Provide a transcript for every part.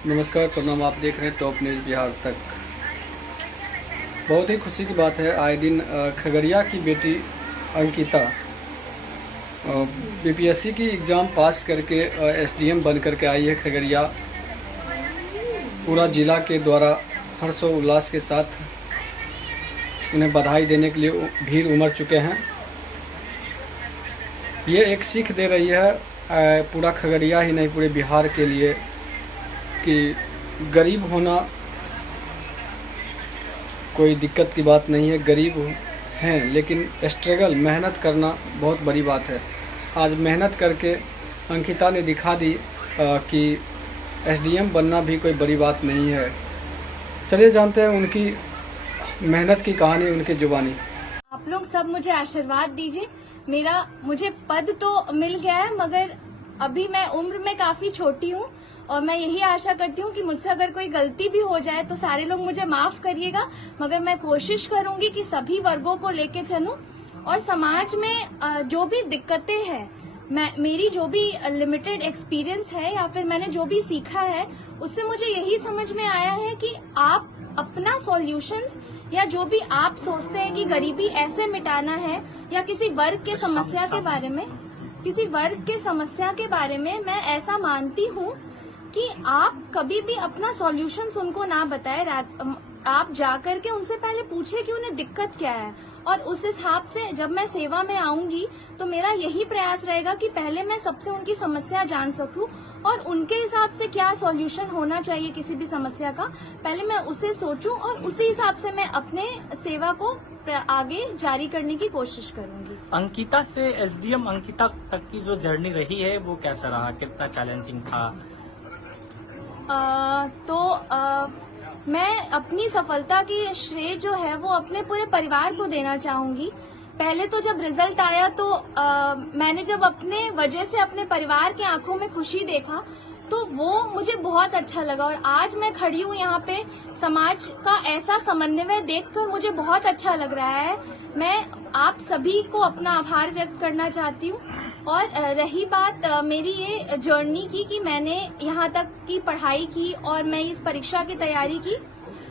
नमस्कार, प्रणाम। आप देख रहे हैं टॉप न्यूज़ बिहार तक। बहुत ही खुशी की बात है, आए दिन खगड़िया की बेटी अंकिता बीपीएससी की एग्ज़ाम पास करके एसडीएम बन करके आई है खगड़िया। पूरा जिला के द्वारा हर्षोल्लास के साथ उन्हें बधाई देने के लिए भीड़ उमड़ चुके हैं। ये एक सीख दे रही है पूरा खगड़िया ही नहीं, पूरे बिहार के लिए कि गरीब होना कोई दिक्कत की बात नहीं है। गरीब हैं लेकिन स्ट्रगल, मेहनत करना बहुत बड़ी बात है। आज मेहनत करके अंकिता ने दिखा दी कि एसडीएम बनना भी कोई बड़ी बात नहीं है। चलिए जानते हैं उनकी मेहनत की कहानी, उनकी जुबानी। आप लोग सब मुझे आशीर्वाद दीजिए। मुझे पद तो मिल गया है, मगर अभी मैं उम्र में काफी छोटी हूँ और मैं यही आशा करती हूँ कि मुझसे अगर कोई गलती भी हो जाए तो सारे लोग मुझे माफ करिएगा, मगर मैं कोशिश करूंगी कि सभी वर्गों को लेके चलूं और समाज में जो भी दिक्कतें हैं, मेरी जो भी लिमिटेड एक्सपीरियंस है या फिर मैंने जो भी सीखा है, उससे मुझे यही समझ में आया है कि आप अपना सॉल्यूशंस या जो भी आप सोचते हैं कि गरीबी ऐसे मिटाना है या किसी वर्ग के समस्या के बारे में मैं ऐसा मानती हूँ कि आप कभी भी अपना सॉल्यूशंस उनको ना बताएं। आप जाकर के उनसे पहले पूछे कि उन्हें दिक्कत क्या है, और उस हिसाब से जब मैं सेवा में आऊंगी तो मेरा यही प्रयास रहेगा कि पहले मैं सबसे उनकी समस्या जान सकूं और उनके हिसाब से क्या सॉल्यूशन होना चाहिए किसी भी समस्या का, पहले मैं उसे सोचूं और उसी हिसाब से मैं अपने सेवा को आगे जारी करने की कोशिश करूंगी। अंकिता से एसडीएम अंकिता तक की जो जर्नी रही है वो कैसा रहा, कितना चैलेंजिंग था? मैं अपनी सफलता की श्रेय जो है वो अपने पूरे परिवार को देना चाहूंगी। पहले तो जब रिजल्ट आया तो मैंने जब अपने वजह से अपने परिवार की आंखों में खुशी देखा तो वो मुझे बहुत अच्छा लगा, और आज मैं खड़ी हूँ यहाँ पे समाज का ऐसा समन्वय देखकर मुझे बहुत अच्छा लग रहा है। मैं आप सभी को अपना आभार व्यक्त करना चाहती हूँ। और रही बात मेरी ये जर्नी की कि मैंने यहाँ तक की पढ़ाई की और मैं इस परीक्षा की तैयारी की,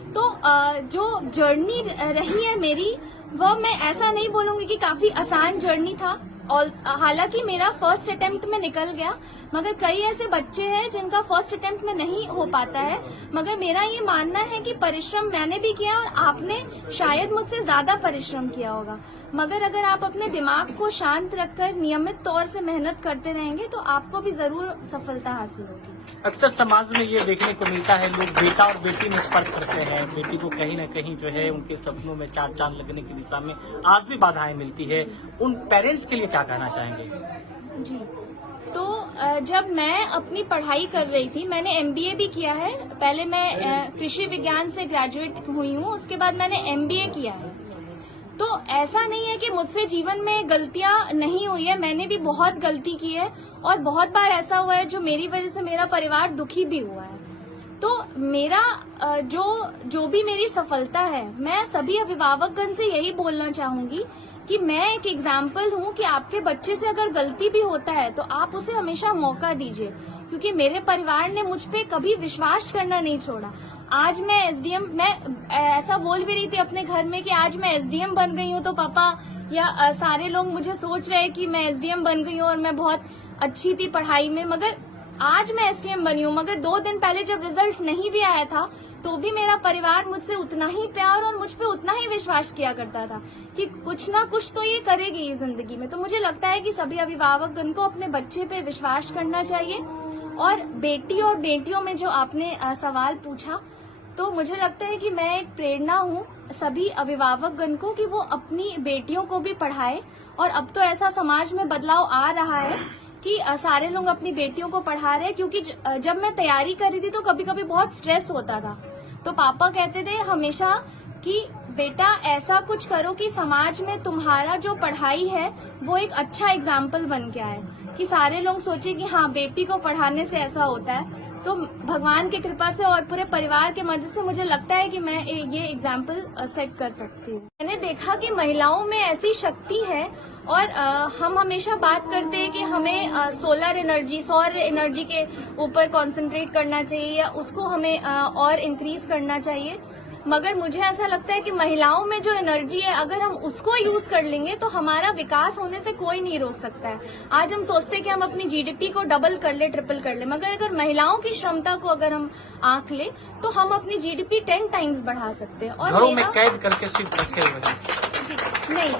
तो जो जर्नी रही है मेरी, वह मैं ऐसा नहीं बोलूंगी कि काफी आसान जर्नी था। और हालांकि मेरा फर्स्ट अटेम्प्ट में निकल गया, मगर कई ऐसे बच्चे हैं जिनका फर्स्ट अटेम्प्ट में नहीं हो पाता है। मगर मेरा ये मानना है कि परिश्रम मैंने भी किया और आपने शायद मुझसे ज्यादा परिश्रम किया होगा, मगर अगर आप अपने दिमाग को शांत रखकर नियमित तौर से मेहनत करते रहेंगे तो आपको भी जरूर सफलता हासिल होगी। अक्सर समाज में ये देखने को मिलता है, लोग बेटा और बेटी में फर्क करते हैं। बेटी को कहीं न कहीं जो है उनके सपनों में चार चांद लगने की दिशा में आज भी बाधाएं मिलती है। उन पेरेंट्स के लिए क्या कहना चाहेंगे? जी, तो जब मैं अपनी पढ़ाई कर रही थी, मैंने एमबीए भी किया है। पहले मैं कृषि विज्ञान से ग्रेजुएट हुई हूँ, उसके बाद मैंने एमबीए किया है। तो ऐसा नहीं है कि मुझसे जीवन में गलतियां नहीं हुई है, मैंने भी बहुत गलती की है और बहुत बार ऐसा हुआ है जो मेरी वजह से मेरा परिवार दुखी भी हुआ है। तो मेरा जो भी मेरी सफलता है, मैं सभी अभिभावकगण से यही बोलना चाहूंगी कि मैं एक एग्जाम्पल हूँ कि आपके बच्चे से अगर गलती भी होता है तो आप उसे हमेशा मौका दीजिए, क्योंकि मेरे परिवार ने मुझ पे कभी विश्वास करना नहीं छोड़ा। आज मैं एसडीएम, मैं ऐसा बोल भी रही थी अपने घर में कि आज मैं एसडीएम बन गई हूँ, तो पापा या सारे लोग मुझे सोच रहे हैं कि मैं एसडीएम बन गई हूँ और मैं बहुत अच्छी थी पढ़ाई में, मगर आज मैं एसडीएम बनी हूँ। मगर 2 दिन पहले जब रिजल्ट नहीं भी आया था तो भी मेरा परिवार मुझसे उतना ही प्यार और मुझ पे उतना ही विश्वास किया करता था कि कुछ ना कुछ तो ये करेगी इस जिंदगी में। तो मुझे लगता है कि सभी अभिभावकगण को अपने बच्चे पे विश्वास करना चाहिए। और बेटी और बेटियों में जो आपने सवाल पूछा, तो मुझे लगता है कि मैं एक प्रेरणा हूँ सभी अभिभावकगण को कि वो अपनी बेटियों को भी पढ़ाए। और अब तो ऐसा समाज में बदलाव आ रहा है कि सारे लोग अपनी बेटियों को पढ़ा रहे हैं, क्योंकि जब मैं तैयारी कर रही थी तो कभी कभी बहुत स्ट्रेस होता था, तो पापा कहते थे हमेशा कि बेटा ऐसा कुछ करो कि समाज में तुम्हारा जो पढ़ाई है वो एक अच्छा एग्जाम्पल बन के आए, कि सारे लोग सोचे कि हाँ बेटी को पढ़ाने से ऐसा होता है। तो भगवान की कृपा से और पूरे परिवार के मदद से मुझे लगता है कि मैं ये एग्जाम्पल सेट कर सकती हूँ। मैंने देखा कि महिलाओं में ऐसी शक्ति है और हम हमेशा बात करते हैं कि हमें सोलर एनर्जी, सौर एनर्जी के ऊपर कंसंट्रेट करना चाहिए या उसको हमें और इंक्रीज करना चाहिए। मगर मुझे ऐसा लगता है कि महिलाओं में जो एनर्जी है, अगर हम उसको यूज कर लेंगे तो हमारा विकास होने से कोई नहीं रोक सकता है। आज हम सोचते हैं कि हम अपनी जीडीपी को डबल कर ले, ट्रिपल कर ले, मगर अगर महिलाओं की क्षमता को अगर हम आंक ले तो हम अपनी जीडीपी 10 टाइम्स बढ़ा सकते हैं। और घरों में कैद करके सिर्फ रखे हुए हैं। नहीं,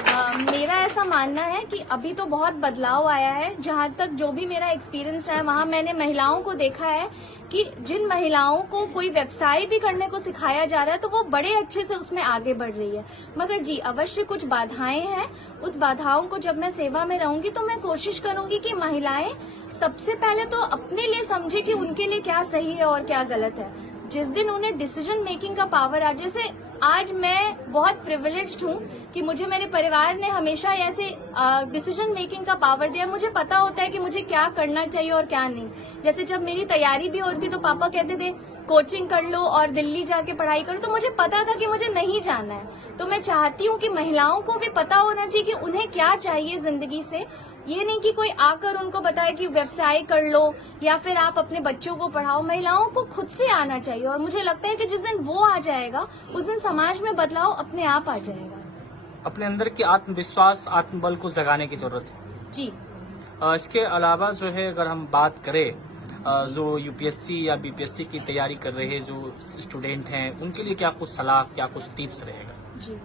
मेरा ऐसा मानना है कि अभी तो बहुत बदलाव आया है। जहां तक जो भी मेरा एक्सपीरियंस है, वहां मैंने महिलाओं को देखा है कि जिन महिलाओं को कोई व्यवसाय भी करने को सिखाया जा रहा है तो वो बड़े अच्छे से उसमें आगे बढ़ रही है। मगर जी अवश्य कुछ बाधाएं हैं। उस बाधाओं को जब मैं सेवा में रहूंगी तो मैं कोशिश करूंगी कि महिलाएं सबसे पहले तो अपने लिए समझे कि उनके लिए क्या सही है और क्या गलत है। जिस दिन उन्हें डिसीजन मेकिंग का पावर आ, जैसे आज मैं बहुत प्रिविलेज्ड हूँ कि मुझे मेरे परिवार ने हमेशा ऐसे डिसीजन मेकिंग का पावर दिया। मुझे पता होता है कि मुझे क्या करना चाहिए और क्या नहीं। जैसे जब मेरी तैयारी भी होती थी तो पापा कहते थे कोचिंग कर लो और दिल्ली जाके पढ़ाई करो, तो मुझे पता था कि मुझे नहीं जाना है। तो मैं चाहती हूँ कि महिलाओं को भी पता होना चाहिए कि उन्हें क्या चाहिए जिंदगी से। ये नहीं कि कोई आकर उनको बताए कि व्यवसाय कर लो या फिर आप अपने बच्चों को पढ़ाओ। महिलाओं को खुद से आना चाहिए और मुझे लगता है कि जिस दिन वो आ जाएगा उस दिन समाज में बदलाव अपने आप आ जाएगा। अपने अंदर की आत्मविश्वास, आत्मबल को जगाने की जरूरत है जी। इसके अलावा जो है अगर हम बात करें जो यूपीएससी या बीपीएससी की तैयारी कर रहे हैं जो स्टूडेंट हैं, उनके लिए क्या कुछ सलाह, क्या कुछ टिप्स रहेगा? जी,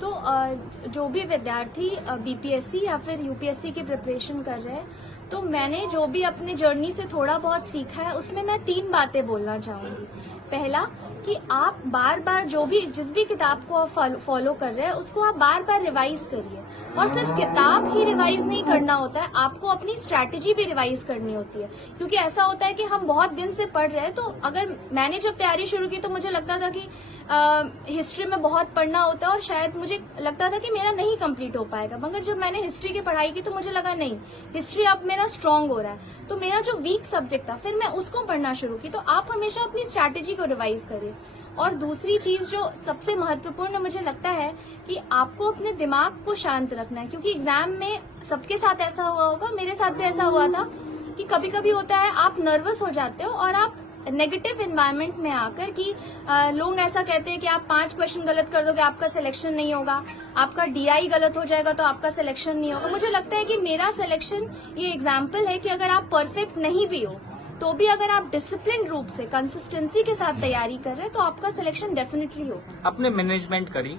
तो जो भी विद्यार्थी बीपीएससी या फिर यूपीएससी की प्रिपरेशन कर रहे हैं, तो मैंने जो भी अपने जर्नी से थोड़ा बहुत सीखा है उसमें मैं 3 बातें बोलना चाहूंगी। पहला कि आप बार बार जिस भी किताब को आप फॉलो कर रहे हैं उसको आप बार बार रिवाइज करिए। और सिर्फ किताब ही रिवाइज नहीं करना होता है, आपको अपनी स्ट्रैटेजी भी रिवाइज करनी होती है। क्योंकि ऐसा होता है कि हम बहुत दिन से पढ़ रहे हैं, तो अगर मैंने जब तैयारी शुरू की तो मुझे लगता था कि हिस्ट्री में बहुत पढ़ना होता है और शायद मुझे लगता था कि मेरा नहीं कंप्लीट हो पाएगा। मगर जब मैंने हिस्ट्री की पढ़ाई की तो मुझे लगा नहीं, हिस्ट्री अब मेरा स्ट्रांग हो रहा है। तो मेरा जो वीक सब्जेक्ट था फिर मैं उसको पढ़ना शुरू की। तो आप हमेशा अपनी स्ट्रैटेजी को रिवाइज करिए। और दूसरी चीज जो सबसे महत्वपूर्ण मुझे लगता है कि आपको अपने दिमाग को शांत रखना है। क्योंकि एग्जाम में सबके साथ ऐसा हुआ होगा, मेरे साथ भी ऐसा हुआ था कि कभी कभी होता है आप नर्वस हो जाते हो और आप नेगेटिव एनवायरनमेंट में आकर कि लोग ऐसा कहते हैं कि आप 5 क्वेश्चन गलत कर दोगे आपका सिलेक्शन नहीं होगा, आपका डीआई गलत हो जाएगा तो आपका सिलेक्शन नहीं होगा। मुझे लगता है कि मेरा सिलेक्शन ये एग्जाम्पल है कि अगर आप परफेक्ट नहीं भी हो तो भी अगर आप डिसिप्लिन रूप से कंसिस्टेंसी के साथ तैयारी कर रहे हैं तो आपका सिलेक्शन डेफिनेटली होगा। अपने मैनेजमेंट करी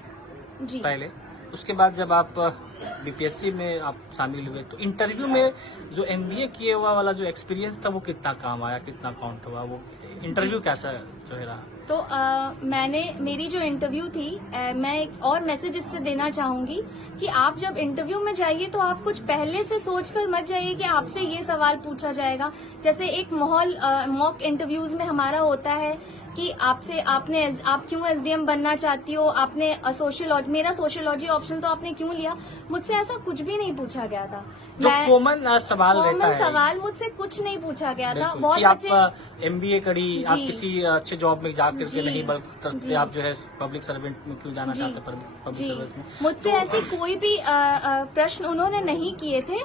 जी पहले, उसके बाद जब आप बीपीएससी में आप शामिल हुए तो इंटरव्यू में जो एमबीए किए हुआ वाला जो एक्सपीरियंस था वो कितना काम आया, कितना काउंट हुआ, वो इंटरव्यू कैसा जो है रहा? तो मेरी जो इंटरव्यू थी, मैं एक और मैसेज इससे देना चाहूंगी कि आप जब इंटरव्यू में जाइए तो आप कुछ पहले से सोचकर मत जाइए कि आपसे ये सवाल पूछा जाएगा। जैसे एक मॉक इंटरव्यूज में हमारा होता है कि आप क्यों एसडीएम बनना चाहती हो, आपने सोशियोलॉजी, मेरा सोशियोलॉजी ऑप्शन तो आपने क्यों लिया। मुझसे ऐसा कुछ भी नहीं पूछा गया था। जो कॉमन सवाल रहता है, सवाल मुझसे कुछ नहीं पूछा गया था। बहुत कि आप एमबीए करी, आप किसी अच्छे जॉब में जाकर के नहीं बल्कि आप जो है पब्लिक सर्वेंट में क्यों जाना चाहते पब्लिक सर्विस में। मुझसे ऐसे कोई भी प्रश्न उन्होंने नहीं किए थे।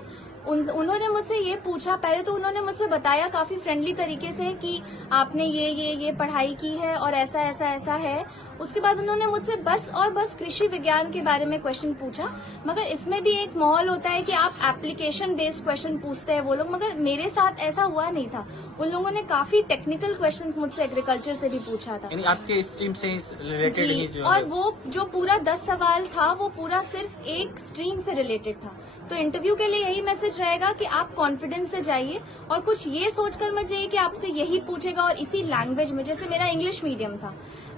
उन्होंने मुझसे ये पूछा, पहले तो उन्होंने मुझसे बताया काफी फ्रेंडली तरीके से कि आपने ये पढ़ाई की है और ऐसा ऐसा ऐसा है। उसके बाद उन्होंने मुझसे बस कृषि विज्ञान के बारे में क्वेश्चन पूछा। मगर इसमें भी एक माहौल होता है कि आप एप्लीकेशन बेस्ड क्वेश्चन पूछते हैं वो लोग, मगर मेरे साथ ऐसा हुआ नहीं था। उन लोगों ने काफी टेक्निकल क्वेश्चंस मुझसे एग्रीकल्चर से भी पूछा था, यानी आपके स्ट्रीम से रिलेटेड ही जो और वो जो पूरा 10 सवाल था वो पूरा सिर्फ एक स्ट्रीम से रिलेटेड था। तो इंटरव्यू के लिए यही मैसेज रहेगा कि आप कॉन्फिडेंस से जाइए और कुछ ये सोचकर मत जाइए कि आपसे यही पूछेगा और इसी लैंग्वेज में। जैसे मेरा इंग्लिश मीडियम था,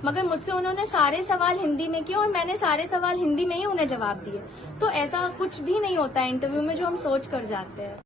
मगर मुझसे उन्होंने सारे सवाल हिंदी में किए और मैंने सारे सवाल हिंदी में ही उन्हें जवाब दिए। तो ऐसा कुछ भी नहीं होता है इंटरव्यू में जो हम सोच कर जाते हैं।